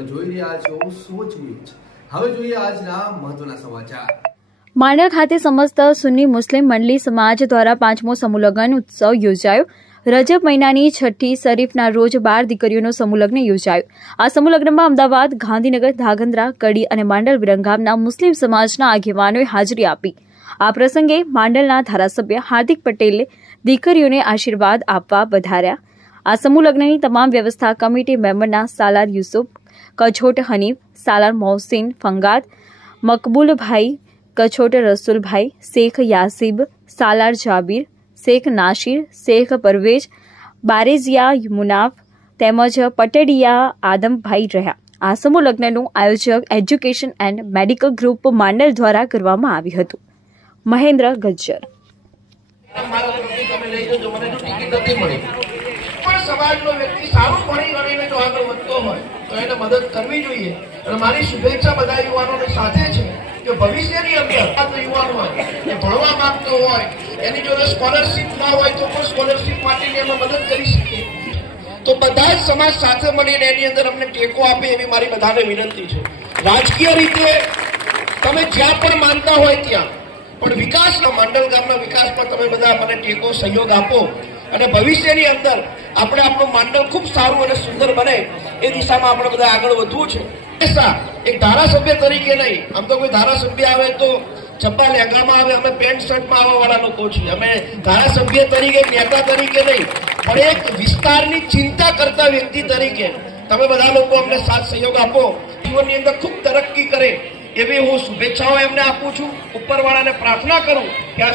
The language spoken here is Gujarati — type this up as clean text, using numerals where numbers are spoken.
તમે જોઈ રહ્યા છો સોચ ન્યૂઝ। હવે જોઈએ આજના મહત્વના સમાચાર। માંડલ ખાતે સમસ્ત સુન્ની મુસ્લિમ મંડળી સમાજ દ્વારા 5મો સમૂહ લગ્ન ઉત્સવ યોજાયો। રજબ મહિનાની 6ઠી શરીફના રોજ 12 દીકરીઓનો સમૂહ લગ્ન યોજાયો। આ સમૂહ લગ્નમાં અમદાવાદ, ગાંધીનગર, ધાંગધ્રા, કડી અને માંડલ વિરંગામના મુસ્લિમ સમાજના આગેવાનોએ હાજરી આપી। આ પ્રસંગે માંડલના ધારાસભ્ય હાર્દિક પટેલે દીકરીઓને આશીર્વાદ આપવા વધાર્યા। આ સમૂહ લગ્નની તમામ વ્યવસ્થા કમિટી મેમ્બરના સાલાર યુસુફ, કછોટ હનીફ, સાલાર મોહસિન ફંગાદ, મકબૂલભાઈ કછોટ, રસુલભાઈ, શેખ યાસીબ, સાલાર જાબીર, શેખ નાશીર, શેખ પરવેજ, બારેજિયા મુનાફ તેમજ પટેડિયા આદમભાઈ રહ્યા। આ સમૂહ લગ્નનું આયોજક education and medical group Mandal દ્વારા કરવામાં આવ્યું હતું। મહેન્દ્ર ગજ્જર। સમાજનો વ્યક્તિ સારું ભણી ગણીને જો આગળ વધતો હોય તો એને મદદ કરવી જોઈએ। અને મારી શુભેચ્છા બધા યુવાનોને સાથે છે કે ભવિષ્યની અંદર યુવાન હોય એ ભણવા માંગતો હોય, એની જોડે સ્કોલરશીપ ના હોય તો પણ સ્કોલરશીપ માટેની અમે મદદ કરી શકીએ। તો બધા જ સમાજ સાથે મળીને એની અંદર અમને ટેકો આપે એવી મારી બધાને વિનંતી છે। રાજકીય રીતે તમે જ્યાં પણ માનતા હોય ત્યાં પણ વિકાસના માંડલ ગામના વિકાસમાં તમે બધા મને ટેકો સહયોગ આપો અને ભવિષ્યની અંદર આપણે આપણું માંડલ ખૂબ સારું અને સુંદર બને એ દિશામાં આપણે બધા આગળ વધવું છે। એક ધારાસભ્ય તરીકે નહીં, આમ તો કોઈ ધારાસભ્ય આવે તો ચપ્પા લેંગામાં આવે, અમે પેન્ટ શર્ટમાં આવવા વાળા લોકો છીએ। અમે ધારાસભ્ય તરીકે, નેતા તરીકે નહીં, પણ એક વિસ્તારની ચિંતા કરતા વ્યક્તિ તરીકે તમે બધા લોકો અમને સાથ સહયોગ આપો, જીવનની અંદર ખૂબ તરક્કી કરે એવી હું શુભેચ્છાઓ એમને આપું છું। ઉપરવાળાને પ્રાર્થના કરું કે આ